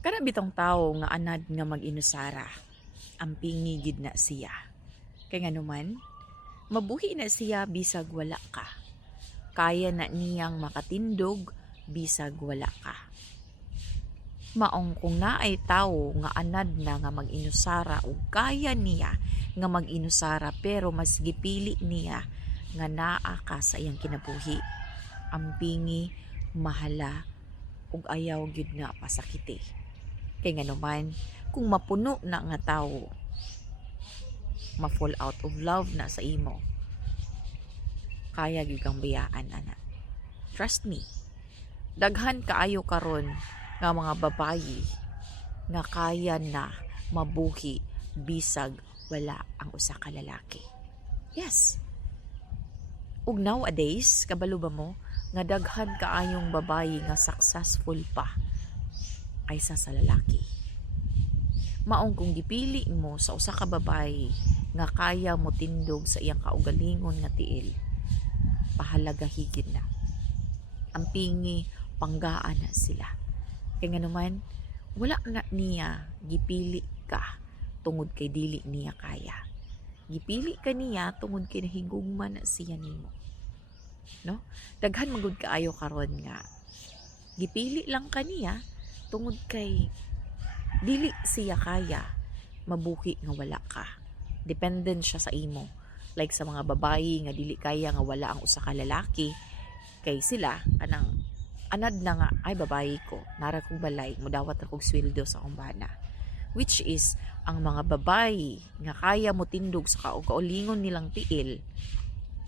Kana bitong tawo nga anad nga mag-inusara, ang pingi gid na siya. Kay nganuman, mabuhi na siya bisag wala ka. Kaya na niyang makatindog bisag wala ka. Maong kung naay tawo nga anad na nga mag-inusara o kaya niya nga mag-inusara pero mas gipili niya nga naa ka sa iyang kinabuhi. Ang pingi, mahala, ug ayaw gyud nga pasakiti. Kay nganuman, kung mapuno na nga tawo, ma-fall out of love na sa imo, kaya gyud kang biyaan ana. Trust me. Daghan kaayo karon nga mga babayi nga kaya na mabuhi bisag wala ang usa ka lalaki. Yes. Ug nowadays, kabalo ba mo nga daghan kaayong babayi nga successful pa kaysa sa lalaki. Maong kung gipili mo sa usa ka babayi nga kaya mo tindog sa iyang kaugalingon nga tiil, pahalaga higit na. Ang pingi, panggaan na sila. Kaya nga naman, wala na niya gipili ka tungod kay dili niya kaya. Gipili ka niya tungod kay nahigugma na siya nimo. No? Daghan magud kaayo karon nga gipili lang kaniya tungod kay dili siya kaya mabuhi nga wala ka. Dependent siya sa imo. Like sa mga babayi nga dili kaya nga wala ang usa ka lalaki, kay sila kanang anad na nga ay babayi ko, nara kong balay, mudawat ra kog sweldo sa akong bana. Which is ang mga babayi nga kaya mo tindog sa kaugalingon nilang tiil,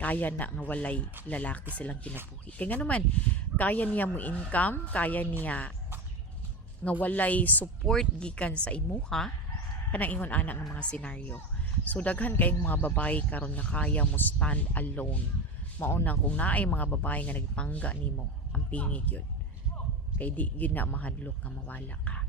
kaya na nga walay lalaki silang kinabuhi. Kaya nga naman, kaya niya mo income, kaya niya nga walay support gikan sa imuha, kanang ingon ana nga mga senaryo. So daghan kayong mga babae karon nga kaya mo stand alone. Maunang kung naay mga babae nga nagpangga nimo, ang pingi gyud. Kay di gyud na mahadlok nga mawala ka.